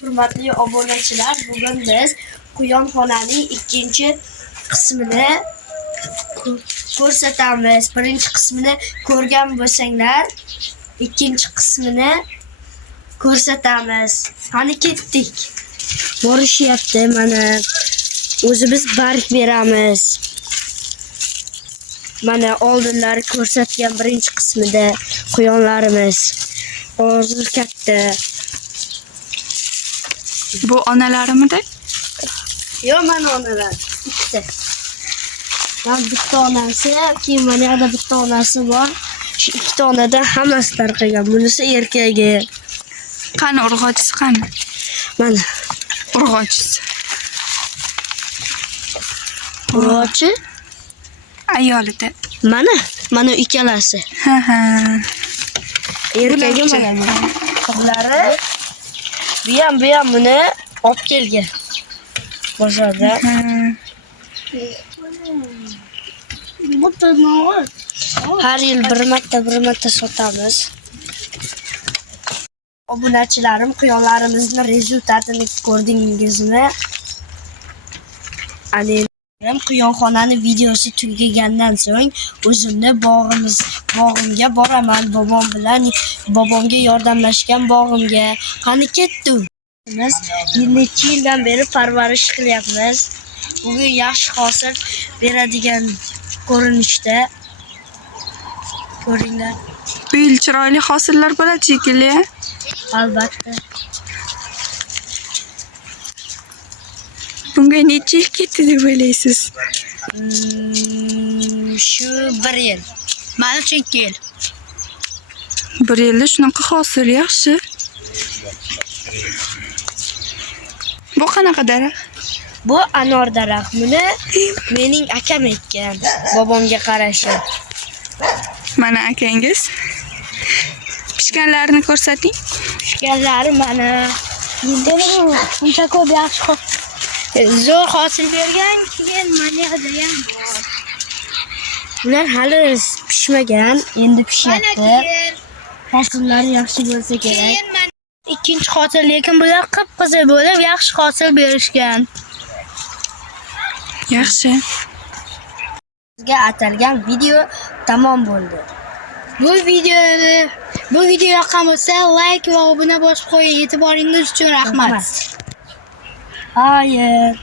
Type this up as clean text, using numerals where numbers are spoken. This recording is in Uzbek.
Hurmatli obunachilar, bugun biz Quyonxonaning ikkinchi qismini ko'rsatamiz. Birinchi qismini ko'rgan bo'lsanglar, ikkinchi qismini ko'rsatamiz. Qani ketdik. Borishyapti mana. O'zimiz barg beramiz. Mana oldinlar ko'rsatgan birinchi qismida quyonlarimiz hozir katta. Bu onalarimidi? Yo'q, mana onalar ikkita. Ben bitta onasi, keyin mana yerda bitta onasi bor. Shu ikkita onadan hammasi tarqagan. Bunisi erkagi. Qani urg'ochisi qani? Mana Urg'ochisi. urg'ochi. Ayolida. Mana ikkalasi. Ha. Erkagi mana bu. Qizlari bu ham buni olib kelgan. Bozorda. Har yil bir marta sotamiz. Obunachilarim, quyonlarimizning rezultatini ko'rdingizmi? Quyonxonani videosi tugagandan so'ng o'zimni bog'imga boraman. Bobomga yordamlashgan bog'imga. Qani ketdim. Biz necha yildan beri parvarish qilyapmiz. Bugun yaxshi hosil beradigan ko'rinishda. Ko'ringlar. Bu yil chiroyli hosillar bo'ladi shekilli. Albatta. Bunga necha yil ketdi deb o'ylaysiz? Shu 1 yil. Mana 2 yil. 1 yilda shunaqa hosil yaxshi. Bu qanaqa daraxt? Bu anor daraxt. Buni mening akam ekkan. Bobomga qarashi. Mana akangiz. Pishganlarini ko'rsating. Pishganlari mana. Endi buncha ko'p yaxshi zo'r hosil bergan, keyin mana yerda ham bor. Bular hali pishmagan, endi pishyapti. Hosillari yaxshi bo'lsa kerak. Ikkinchi hosil, lekin bular qip-qizil bo'lib, yaxshi hosil berishgan. Yaxshi. Sizga atalgan video tamom bo'ldi. Bu video yoqqan bo'lsa, like va obuna bosib qo'ying. E'tiboringiz uchun rahmat. Hayır.